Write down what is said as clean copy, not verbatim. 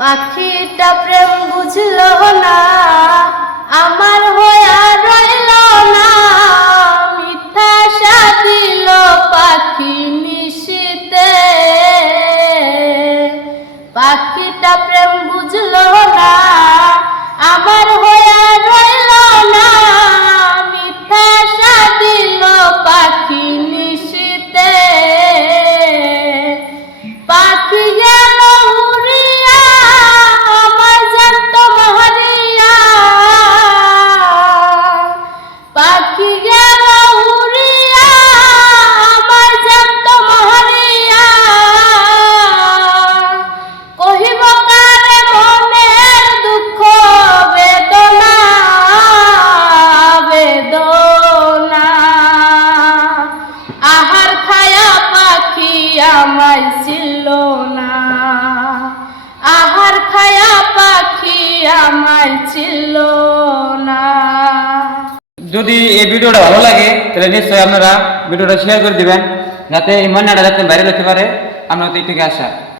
পাখিটা প্রেম বুঝলো না, আমার হইয়া রইল না, মিথ্যা সাদিল পাখি নিশিতে। পাখিটা প্রেম বুঝলো না, আমার হইয়া রইল না, মিথ্যা সাদিল পাখি নিশিতে। পাখি গেল উড়িয়া, আমার জানত মহারিয়া। পাখি গেল উড়িয়া, আমার জানত মহারিয়া। কহিব কারে মনের দুঃখ বেদনা, বেদনা। আহার খায়া পাখি আমায় ছিল না, আহার খায়া পাখি আমায় ছিল না। যদি এই ভিডিওটা ভালো লাগে তাহলে নিশ্চয়ই আপনারা ভিডিওটা শেয়ার করে দিবেন, যাতে এই মন্নাটা যাতে ভাইরাল হতে পারে। আমরা তো এই থেকে আশা।